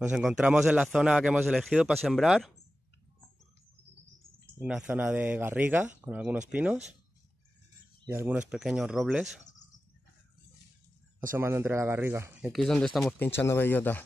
Nos encontramos en la zona que hemos elegido para sembrar. Una zona de garriga con algunos pinos y algunos pequeños robles asomando entre la garriga. Y aquí es donde estamos pinchando bellota.